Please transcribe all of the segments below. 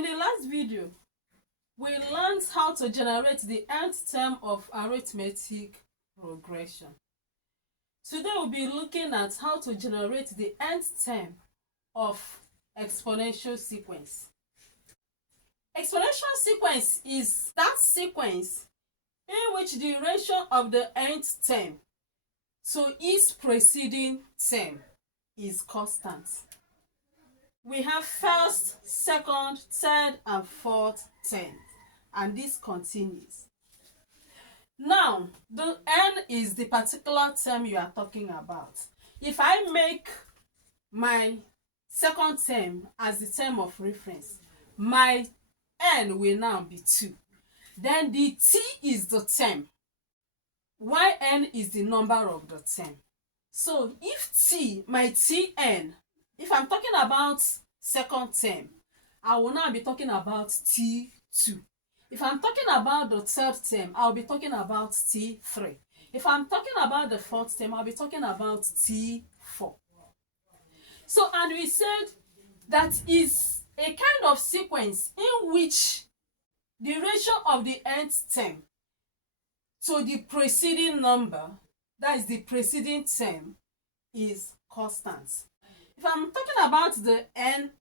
In the last video, we learned how to generate the nth term of arithmetic progression. Today we'll be looking at how to generate the nth term of exponential sequence. Exponential sequence is that sequence in which the ratio of the nth term to its preceding term is constant. We have first, second, third, and fourth terms, and this continues. Now, the n is the particular term you are talking about. If I make my second term as the term of reference, my n will now be 2. Then the t is the term, while n is the number of the term. So if my tn, if I'm talking about second term, I will now be talking about t2. If I'm talking about the third term, I'll be talking about t3. If I'm talking about the fourth term, I'll be talking about t4. So, and we said that is a kind of sequence in which the ratio of the nth term to the preceding number, that is the preceding term, is constant. If I'm talking about the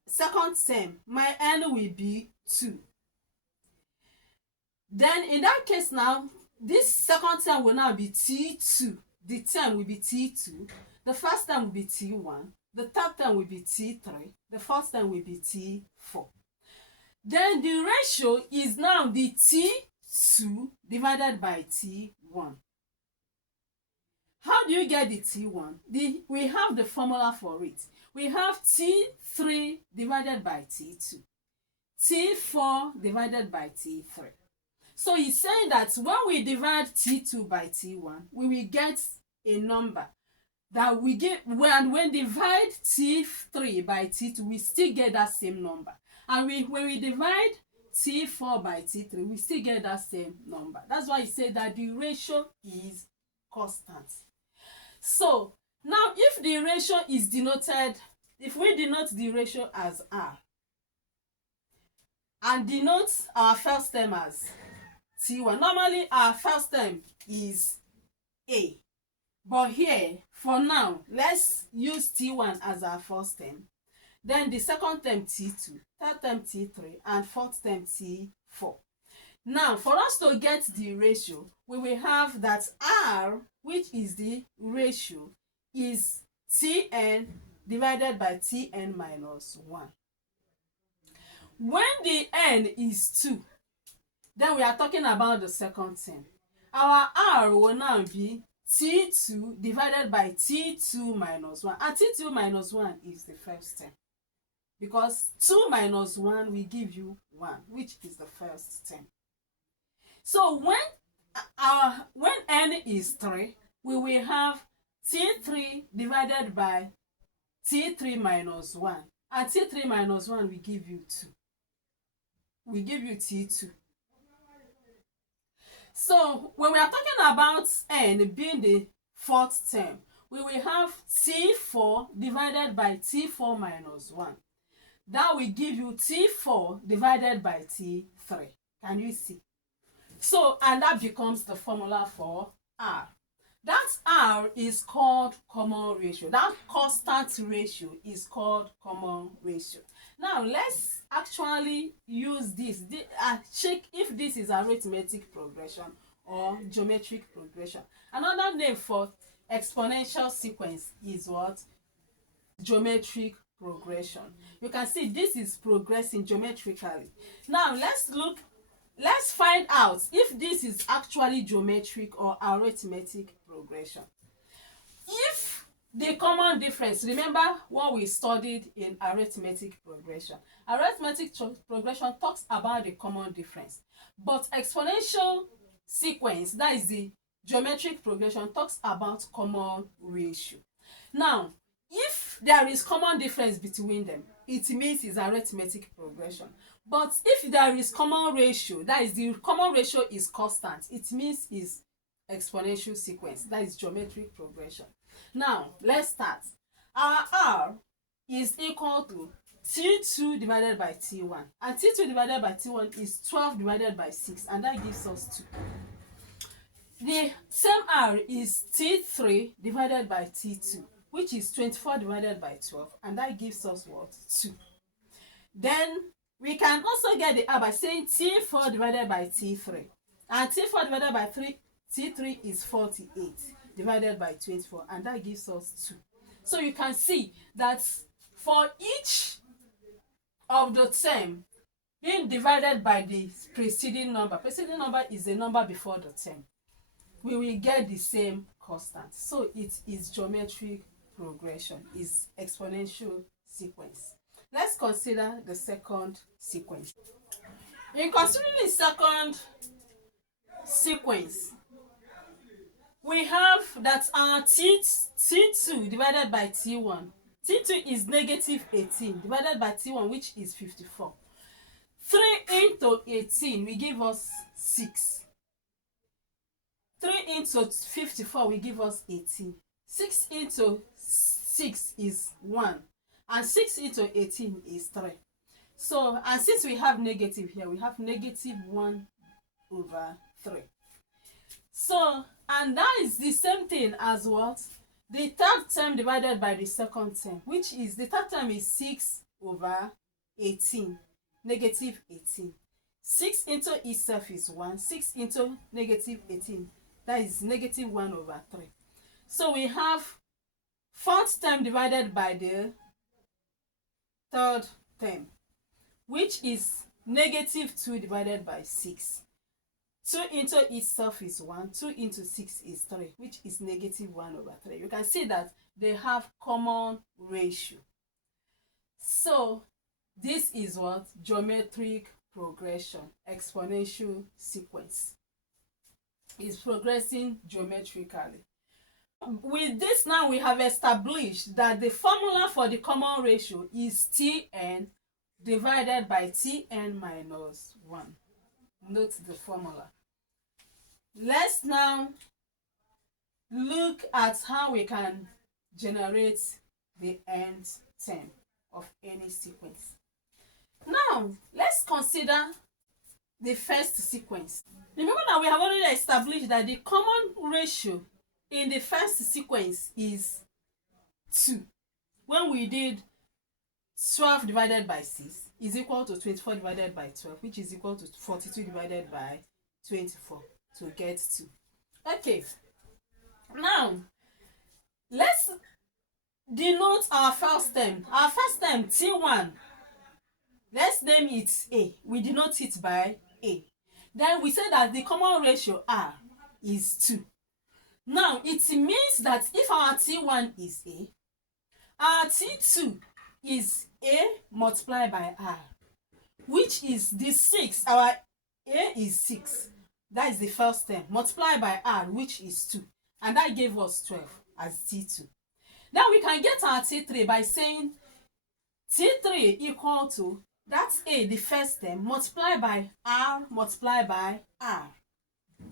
second term, my n will be 2. Then in that case now, this second term will now be t2. The term will be t2. The first term will be t1. The third term will be t3. The fourth term will be t4. Then the ratio is now the t2 divided by t1. How do you get the t1? We have the formula for it. We have t3 divided by t2, t4 divided by t3. So he's saying that when we divide t2 by t1, we will get a number that we get. When we divide t3 by t2, we still get that same number. And when we divide t4 by t3, we still get that same number. That's why he said that the ratio is constant. So now if the ratio is denoted, if we denote the ratio as r and denote our first term as t1, normally our first term is a, but here for now let's use t1 as our first term, then the second term t2, third term t3, and fourth term t4. Now for us to get the ratio, we will have that r, which is the ratio, is tn divided by tn minus 1. When the n is 2, then we are talking about the second term. Our r will now be t2 divided by t2 minus 1. And t2 minus 1 is the first term, because 2 minus 1 will give you 1, which is the first term. So when n is 3, we will have t3 divided by t3 minus 1. And t3 minus 1 will give you 2. We give you t2. So when we are talking about n being the fourth term, we will have t4 divided by t4 minus 1. That will give you t4 divided by t3. Can you see? So, and that becomes the formula for r. That r is called common ratio. That constant ratio is called common ratio. Now let's actually use this, check if this is arithmetic progression or geometric progression. Another name for exponential sequence is what? Geometric progression. You can see this is progressing geometrically. Now let's find out if this is actually geometric or arithmetic progression. If the common difference, remember what we studied in arithmetic progression. Arithmetic progression talks about the common difference, but exponential sequence, that is the geometric progression, talks about common ratio. Now, if there is common difference between them, it means it's arithmetic progression. But if there is common ratio, that is the common ratio is constant, it means it's exponential sequence, that is geometric progression. Now let's start. Our r is equal to t2 divided by t1, and t2 divided by t1 is 12 divided by 6, and that gives us 2. The same r is t3 divided by t2, which is 24 divided by 12, and that gives us what? 2. Then we can also get the r by saying t4 divided by t3, and t4 divided by t3 is 48 divided by 24, and that gives us 2. So you can see that for each of the term being divided by the preceding number is the number before the term, we will get the same constant. So it is geometric progression, is exponential sequence. Let's consider the second sequence. In considering the second sequence, we have that our t2 divided by t1, t2 is negative 18 divided by t1, which is 54. 3 into 18 will give us 6. 3 into 54 will give us 18. 6 into 6 is 1. And 6 into 18 is 3. So, and since we have negative here, we have negative 1 over 3. So, and that is the same thing as what? The third term divided by the second term, which is, the third term is 6 over 18, negative 18. 6 into itself is 1. 6 into negative 18, that is negative 1 over 3. So we have fourth term divided by the third term, which is negative 2 divided by 6. 2 into itself is 1. 2 into 6 is 3, which is negative 1 over 3. You can see that they have common ratio. So this is what? Geometric progression, exponential sequence. It's progressing geometrically. With this now, we have established that the formula for the common ratio is Tn divided by Tn minus 1. Note the formula. Let's now look at how we can generate the nth term of any sequence. Now, let's consider the first sequence. Remember that we have already established that the common ratio in the first sequence is 2. When we did 12 divided by 6 is equal to 24 divided by 12, which is equal to 42 divided by 24 to get 2. Okay, now let's denote our first term. Our first term, T1, let's name it A. We denote it by A. Then we say that the common ratio R is 2. Now it means that if our T1 is A, our T2 is A multiplied by R, which is the 6. Our A is 6. That is the first term, multiplied by R, which is 2. And that gave us 12 as T2. Now we can get our T3 by saying T3 equal to, that's A, the first term, multiplied by R multiplied by R.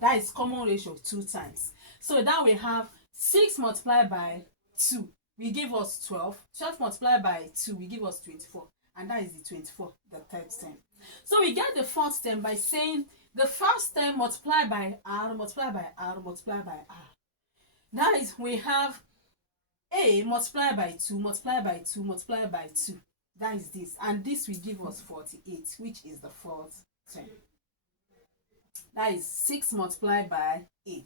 That is common ratio 2 times. So now we have 6 multiplied by 2 will give us 12. 12 multiplied by 2 will give us 24. And that is the 24, the third term. So we get the fourth term by saying the first term multiplied by R multiplied by R multiplied by R. That is, we have A multiplied by 2 multiplied by 2 multiplied by 2. That is this. And this will give us 48, which is the fourth term. That is 6 multiplied by 8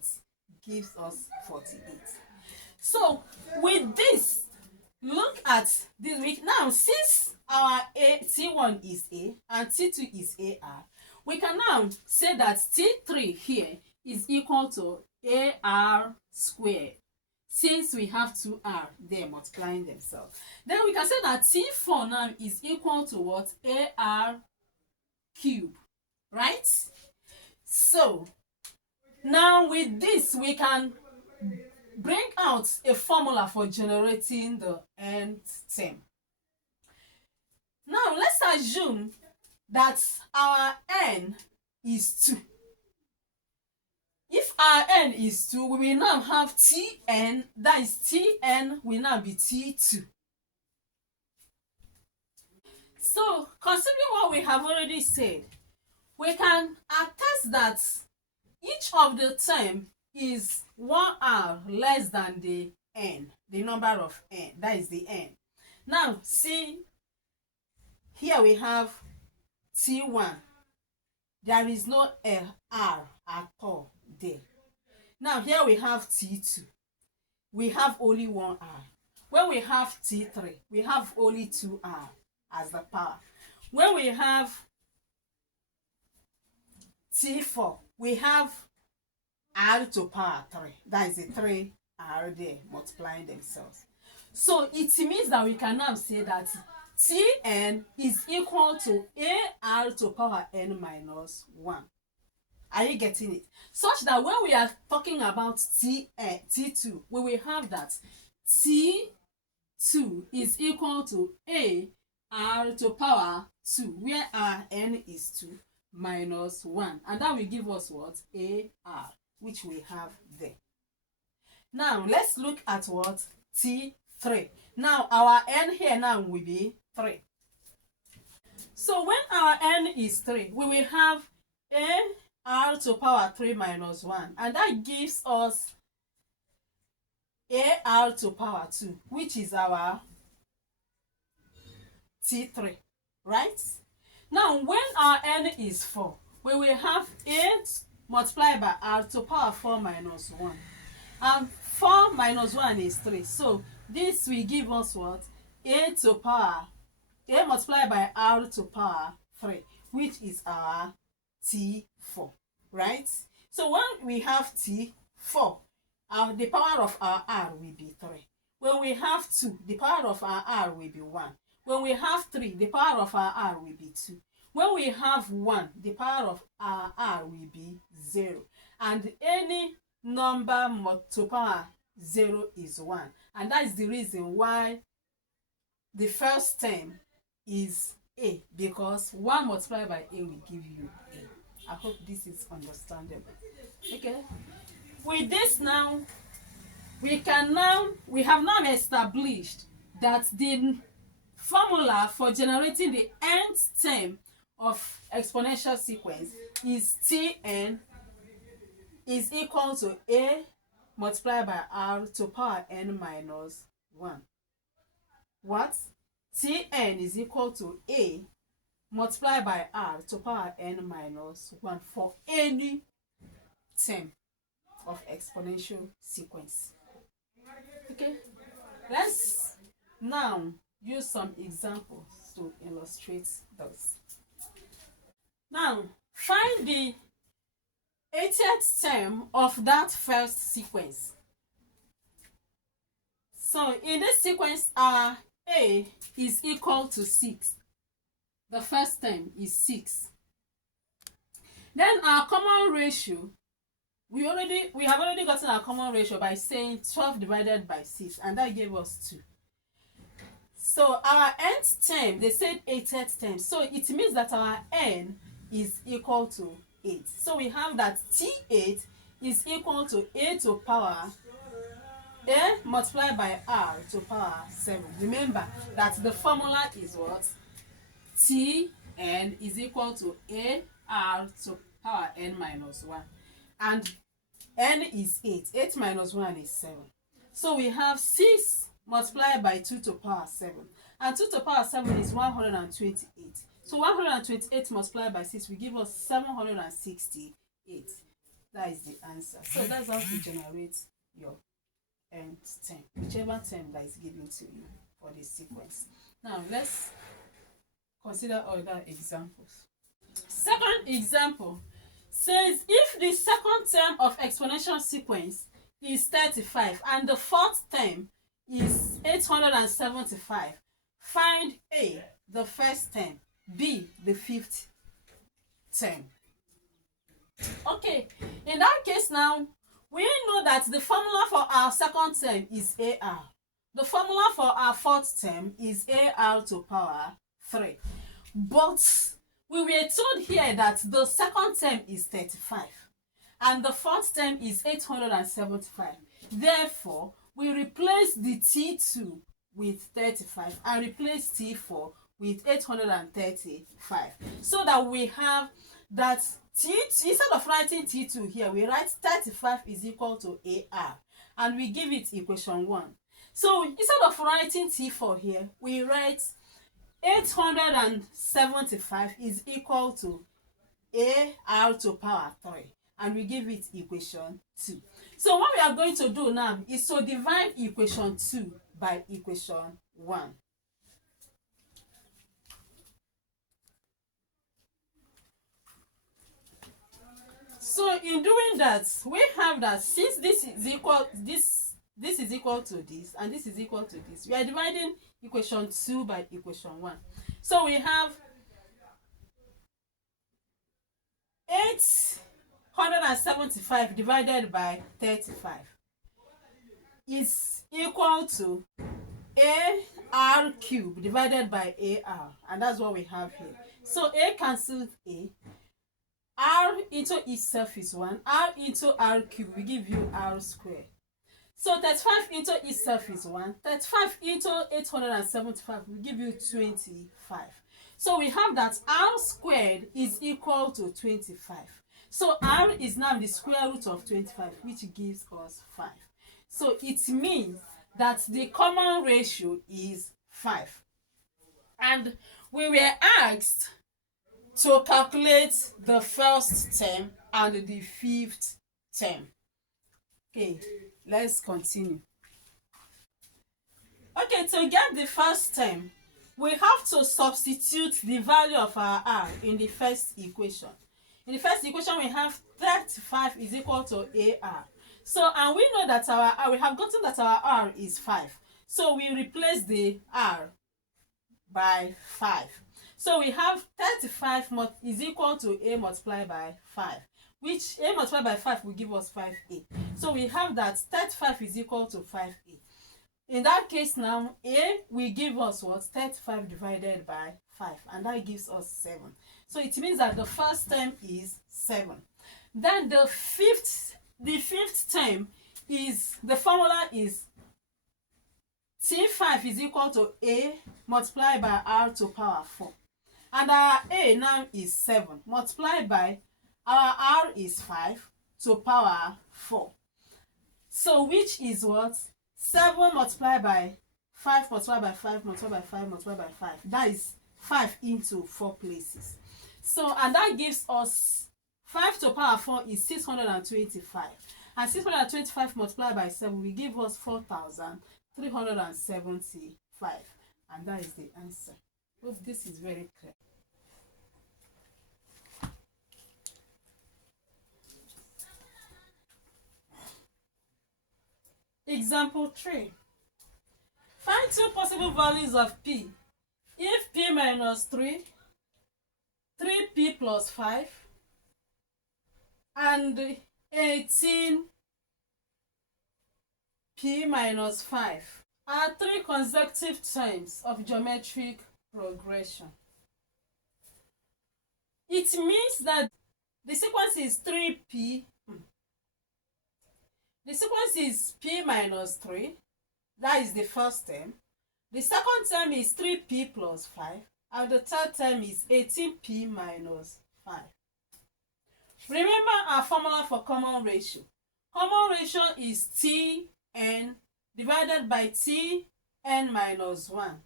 gives us 48. So with this, look at this week. Now, since our T1 is A and T2 is AR, we can now say that T3 here is equal to AR squared, since we have 2R there multiplying themselves. Then we can say that T4 now is equal to what? AR cubed, right? So now with this, we can bring out a formula for generating the nth term. Now let's assume that our n is 2. If our n is 2, we will now have Tn, that is Tn will now be T2. So, considering what we have already said, we can attest that each of the term is 1r less than the n, the number of n, that is the n. Now, see, here we have T1. There is no R at all there. Now, here we have T2. We have only 1R. When we have T3, we have only 2R as the power. When we have T4, we have R to power 3. That is the 3R there multiplying themselves. So it means that we can now say that Tn is equal to AR to power n minus 1. Are you getting it? Such that when we are talking about T2, we will have that T2 is equal to AR to power 2, where our n is 2 minus 1. And that will give us what? AR, which we have there. Now, let's look at what? T3. Now, our n here now will be 3. So, when our n is 3, we will have AR to power 3 minus 1. And that gives us AR to power 2, which is our T3, right? Now, when our n is 4, we will have 8 multiplied by R to power 4 minus 1. And 4 minus 1 is 3. So, this will give us what? A multiplied by R to power 3, which is our T4, right? So, when we have T4, the power of our R will be 3. When we have 2, the power of our R will be 1. When we have 3, the power of our R will be 2. When we have 1, the power of our R will be 0. And any number to power 0 is 1. And that is the reason why the first term is A, because 1 multiplied by A will give you A. I hope this is understandable. Okay? With this now, we have now established that the formula for generating the nth term of exponential sequence is Tn is equal to A multiplied by R to power n minus 1. What? Tn is equal to A multiplied by R to power n minus 1 for any term of exponential sequence. Okay, let's now use some examples to illustrate those. Now, find the 80th term of that first sequence. So, in this sequence, our A is equal to 6. The first term is 6. Then our common ratio, we have already gotten our common ratio by saying 12 divided by 6, and that gave us 2. So our nth term, they said 80th term, so it means that our n is equal to 8. So we have that T8 is equal to A to power A multiplied by R to power 7. Remember that the formula is what? Tn is equal to AR to power n minus 1. And n is 8. 8 minus 1 is 7. So we have 6 multiplied by 2 to power 7. And 2 to power 7 is 128. So 128 multiplied by 6 will give us 768. That is the answer. So that's how to generate your nth term, whichever term that is given to you for this sequence. Now let's consider other examples. Second example says if the second term of exponential sequence is 35 and the fourth term is 875, find A, the first term, B, the fifth term. Okay, in that case now, we know that the formula for our second term is AR. The formula for our fourth term is AR to power 3. But we were told here that the second term is 35 and the fourth term is 875. Therefore, we replace the T2 with 35 and replace T4 with 835, so that we have that instead of writing T2 here, we write 35 is equal to AR, and we give it equation 1. So instead of writing T4 here, we write 875 is equal to AR to power 3, and we give it equation 2. So what we are going to do now is to divide equation 2 by equation 1. So in doing that, we have that since this is equal to this, and this is equal to this, we are dividing equation 2 by equation 1. So we have 875 divided by 35 is equal to AR cubed divided by AR, and that's what we have here. So A cancels A. R into itself is 1. R into R cubed will give you R squared. So 35 into itself is 1. 35 into 875 will give you 25. So we have that R squared is equal to 25. So R is now the square root of 25, which gives us 5. So it means that the common ratio is 5. And we were asked to calculate the first term and the fifth term. Okay, let's continue. Okay, to get the first term, we have to substitute the value of our R in the first equation. In the first equation, we have 35 is equal to AR. So, and we know that our R, we have gotten that our R is 5. So we replace the R by 5. So we have 35 is equal to A multiplied by 5, which A multiplied by 5 will give us 5A. So we have that 35 is equal to 5A. In that case now, A will give us what? 35 divided by 5, and that gives us 7. So it means that the first term is 7. Then the fifth term is, the formula is T5 is equal to A multiplied by R to power 4. And our A now is 7 multiplied by our R is 5 to power 4. So which is what? 7 multiplied by 5 multiplied by 5 multiplied by 5 multiplied by 5. That is 5 into 4 places. So, and that gives us 5 to power 4 is 625. And 625 multiplied by 7 will give us 4,375. And that is the answer. Hope this is very clear. Example 3. Find two possible values of P. If P minus 3, 3P plus 5, and 18P minus 5 are 3 consecutive terms of geometric progression. It means that the sequence is 3P. The sequence is P minus 3. That is the first term. The second term is 3P plus 5. And the third term is 18P minus 5. Remember our formula for common ratio. Common ratio is Tn divided by Tn minus 1.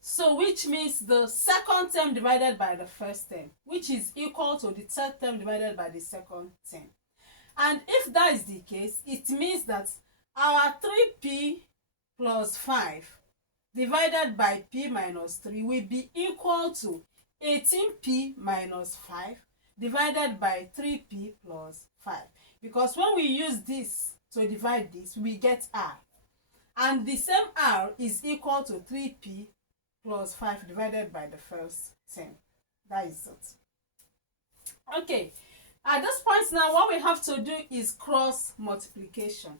So which means the second term divided by the first term, which is equal to the third term divided by the second term. And if that is the case, it means that our 3P plus 5 divided by P minus 3 will be equal to 18P minus 5 divided by 3P plus 5. Because when we use this to divide this, we get R. And the same R is equal to 3P plus 5 divided by the first term. That is it. Okay. At this point now, what we have to do is cross multiplication.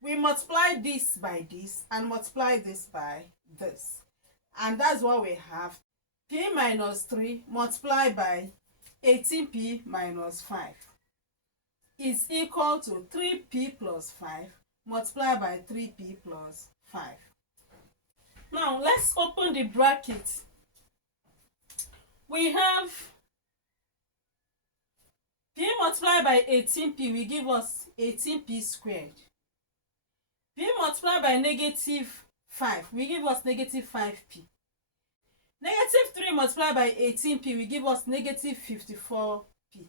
We multiply this by this and multiply this by this. And that's what we have. P minus 3 multiplied by 18P minus 5 is equal to 3P plus 5 multiplied by 3P plus 5. Now let's open the bracket. We have p multiplied by 18p will give us 18p squared. P multiplied by negative 5 will give us negative 5p. Negative 3 multiplied by 18p will give us negative 54p.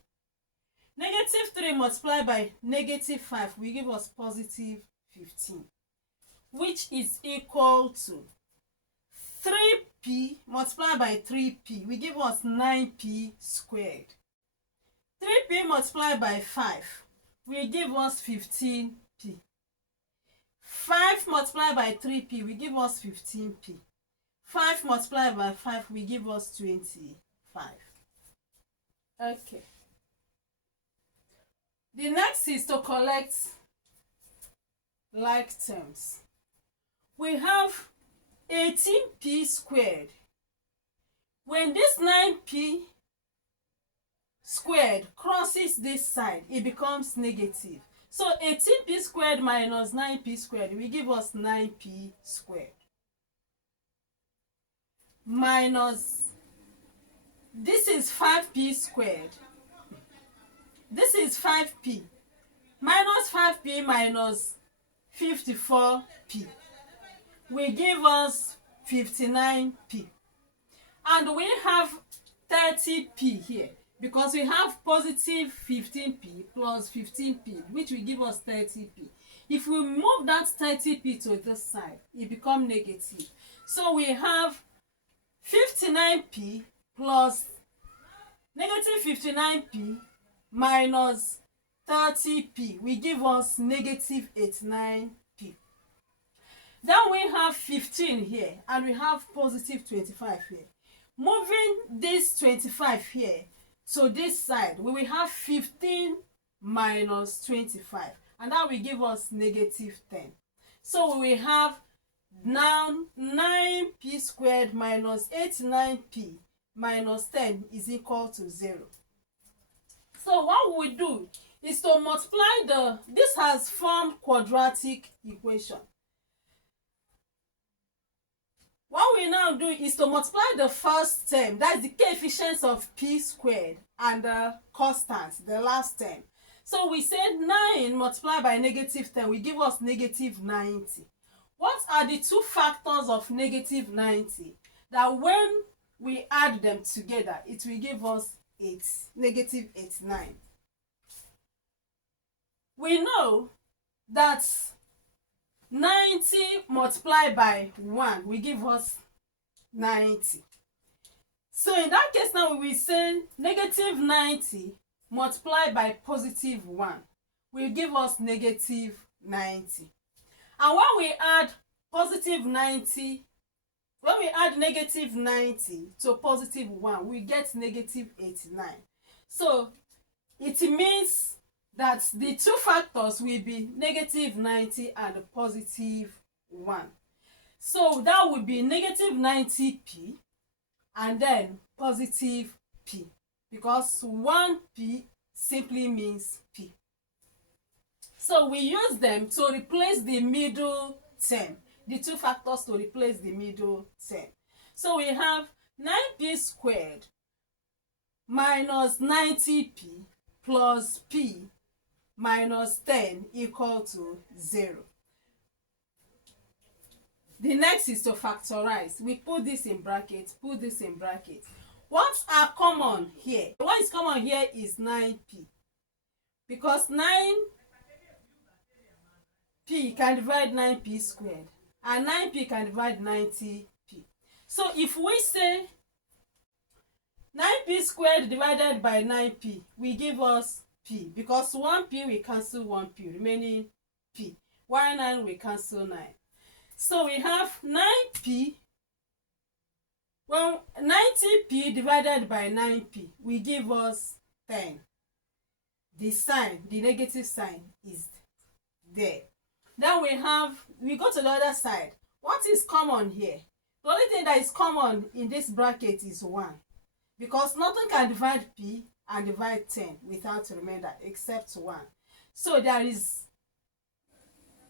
Negative 3 multiplied by negative 5 will give us positive 15, which is equal to 3p multiplied by 3p will give us 9p squared. 3p multiplied by 5 will give us 15p. 5 multiplied by 3p will give us 15p. 5 multiplied by 5 will give us 25. Okay. The next is to collect like terms. We have 18p squared. When this 9p squared crosses this side, it becomes negative. So 18p squared minus 9p squared will give us 9p squared. Minus, this is 5p squared. This is 5p. Minus 5p minus 54p will give us 59p. And we have 30p here, because we have positive 15p plus 15p, which will give us 30p. If we move that 30p to this side, it becomes negative. So we have 59p plus negative 59p minus 30p will give us negative 89p. Then we have 15 here, and we have positive 25 here. Moving this 25 here to this side, we will have 15 minus 25, and that will give us negative 10. So we will have now 9p squared minus 89p minus 10 is equal to 0. So what we do is to multiply this has formed quadratic equation. What we now do is to multiply the first term, that's the coefficients of p squared, and the constants, the last term. So we said 9 multiplied by negative 10 will give us negative 90. What are the two factors of negative 90 that when we add them together, it will give us negative 89? We know that 90 multiplied by 1 will give us 90. So in that case now we will say negative 90 multiplied by positive 1 will give us negative 90. And when we add positive 90, when we add negative 90 to positive 1, we get negative 89. So it means that the two factors will be negative 90 and positive 1. So that would be negative 90p and then positive p, because 1p simply means p. So we use them to replace the middle term, the two factors to replace the middle term. So we have 9p squared minus 90p plus p minus 10 equal to 0. The next is to factorize. We put this in brackets, put this in brackets. What are common here? What is common here is 9p, because 9p can divide 9p squared and 9p can divide 90p. So if we say 9p squared divided by 9p will give us p, because 1p will cancel 1p, remaining p. While 9 will cancel 9. So we have 9p, well, 90p divided by 9p will give us 10. The sign, the negative sign is there. Then we go to the other side. What is common here? The only thing that is common in this bracket is 1, because nothing can divide p and divide 10 without remainder except 1. So there is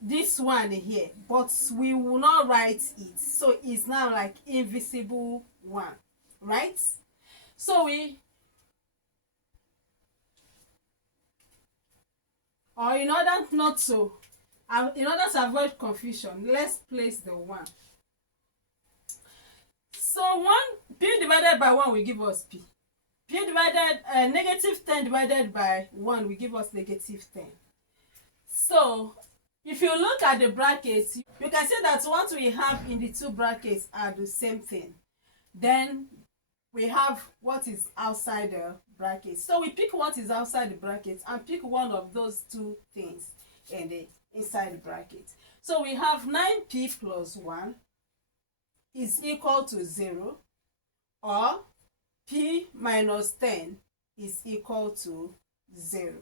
this one here, but we will not write it, so it's now like invisible one, right? So we, or in order not to, in order to avoid confusion, let's place the 1. So 1, p divided by 1 will give us p. P divided, negative 10 divided by 1 will give us negative 10. So if you look at the brackets, you can see that what we have in the 2 brackets are the same thing. Then we have what is outside the brackets. So we pick what is outside the brackets and pick one of those 2 things in the inside the bracket. So we have 9p plus 1 is equal to 0, or p minus 10 is equal to 0.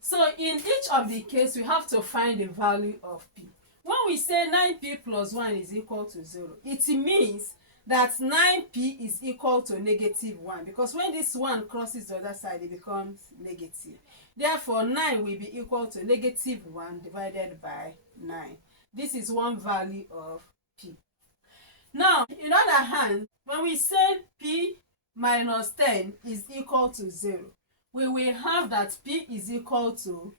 So in each of the case, we have to find the value of p. When we say 9p plus 1 is equal to 0, it means that 9p is equal to negative 1, because when this 1 crosses the other side, it becomes negative. Therefore, 9 will be equal to negative 1 divided by 9. This is one value of p. Now, in other hand, when we say p minus 10 is equal to 0, we will have that p is equal to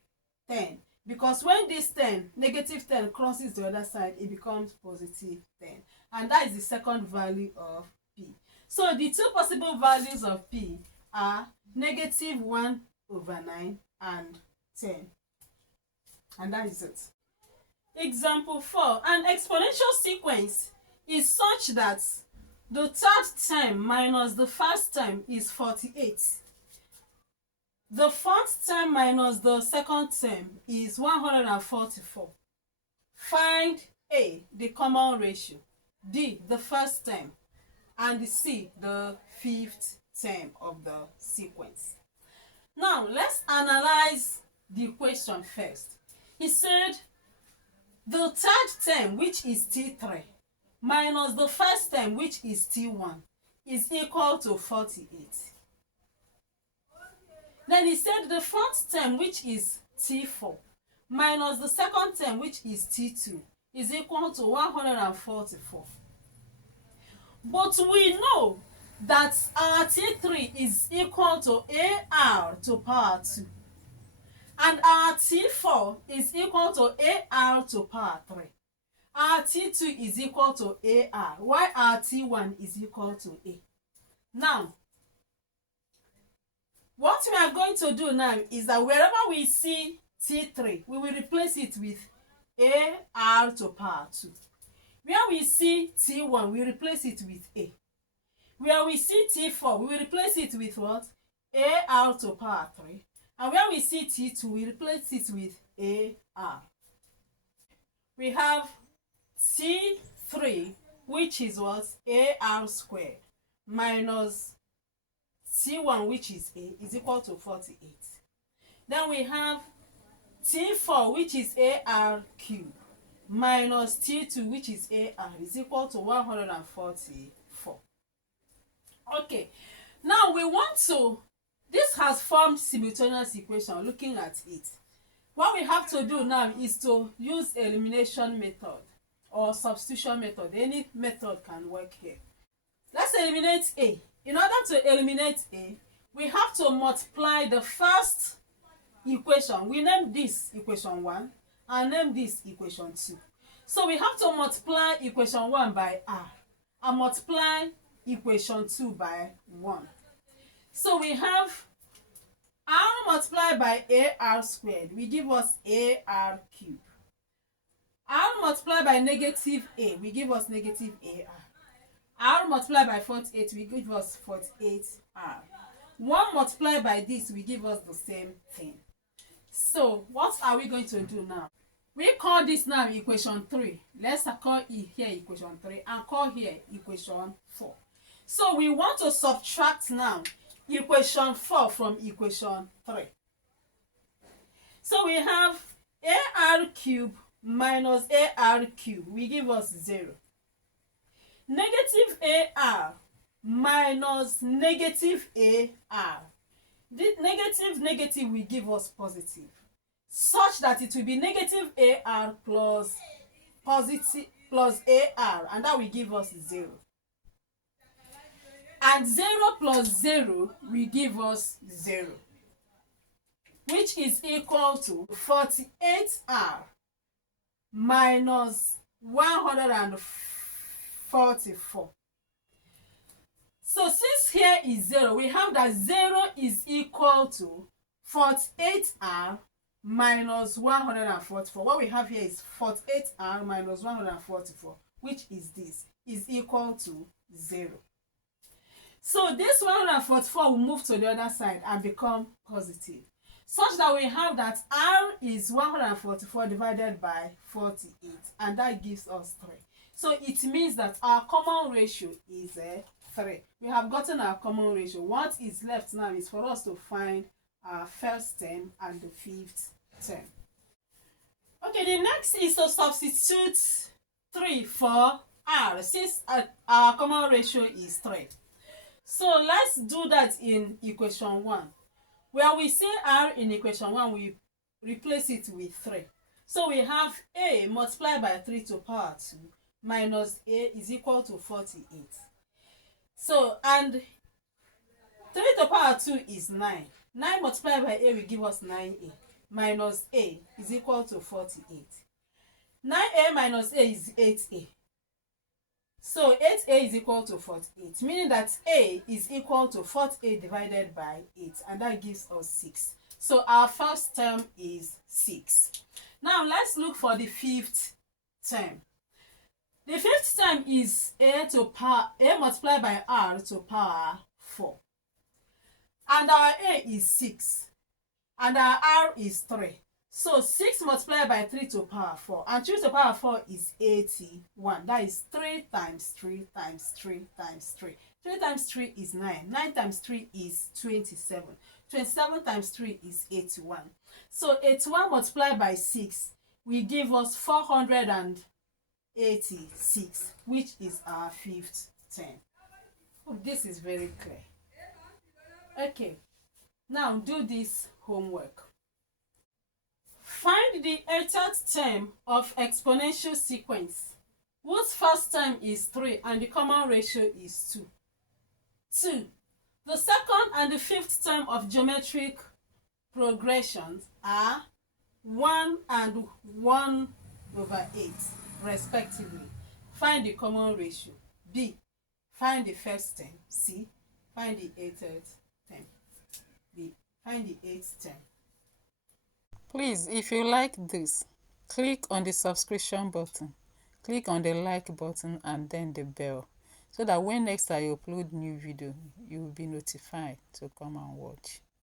10, because when this 10, negative 10, crosses the other side, it becomes positive 10. And that is the second value of p. So the 2 possible values of p are negative 1 over 9 and 10. And that is it. Example 4. An exponential sequence is such that the 3rd term minus the 1st term is 48. The 4th term minus the 2nd term is 144. Find A, the common ratio, D, the 1st term, and C, the 5th term of the sequence. Now, let's analyze the question first. He said the 3rd term, which is T3, minus the 1st term, which is T1, is equal to 48. Then he said the 4th term, which is T4, minus the 2nd term, which is T2, is equal to 144. But we know that our T3 is equal to AR to power 2. And our T4 is equal to AR to power 3. Our T2 is equal to AR, while our T1 is equal to A. Now, what we are going to do now is that wherever we see T3, we will replace it with AR to power 2. Where we see T1, we replace it with A. Where we see T4, we will replace it with what? AR to power 3. And where we see T2, we replace it with AR. We have T3, which is what? AR squared, minus T1, which is A, is equal to 48. Then we have T4, which is AR cubed, minus T2, which is AR, is equal to 144. Okay, now we want to, this has formed simultaneous equation. Looking at it, what we have to do now is to use elimination method or substitution method. Any method can work here. Let's eliminate A. In order to eliminate A, we have to multiply the first equation. We name this equation 1 and name this equation 2. So we have to multiply equation 1 by R and multiply equation 2 by 1. So we have R multiplied by AR squared will give us AR cubed. R multiplied by negative A will give us negative AR. R multiplied by 48 will give us 48R. 1 multiplied by this will give us the same thing. So what are we going to do now? We call this now equation 3. Let's call here equation 3 and call here equation 4. So we want to subtract now equation 4 from equation 3. So we have AR cubed minus AR cubed will give us 0. Negative AR minus negative AR. The negative will give us positive. such that it will be negative AR plus positive plus AR, and that will give us 0. And 0 plus 0 will give us 0, which is equal to 48R minus 144. So since here is 0, we have that 0 is equal to 48R minus 144. What we have here is 48R minus 144, which is this, is equal to 0. So this 144 will move to the other side and become positive, such that we have that R is 144 divided by 48, and that gives us 3. So it means that our common ratio is 3. We have gotten our common ratio. What is left now is for us to find our first term and the fifth term. Okay, the next is to substitute 3 for R, since our common ratio is 3. So let's do that in equation 1. Where we see R in equation 1, we replace it with 3. So we have A multiplied by 3 to power 2 minus A is equal to 48. So, and 3 to power 2 is 9. 9 multiplied by A will give us 9A minus A is equal to 48. 9A minus A is 8A. So 8A is equal to 48, meaning that A is equal to 48 divided by 8, and that gives us 6. So our first term is 6. Now let's look for the fifth term. The fifth term is A multiplied by R to power 4. And our A is 6. And our R is 3. So 6 multiplied by 3 to power 4. And 3 to power 4 is 81. That is 3 times 3 times 3 times 3. 3 times 3 is 9. 9 times 3 is 27. 27 times 3 is 81. So 81 multiplied by 6 will give us 486, which is our fifth term. Oh, this is very clear. Okay, now do this homework. Find the 80th term of exponential sequence whose first term is 3 and the common ratio is 2. 2. The second and the fifth term of geometric progressions are 1 and 1 over 8 respectively. Find the common ratio. B. Find the first term. C. Find the 80th term. D. Find the 8th term. Please, if you like this, click on the subscription button, click on the like button and then the bell, so that when next I upload new video, you will be notified to come and watch.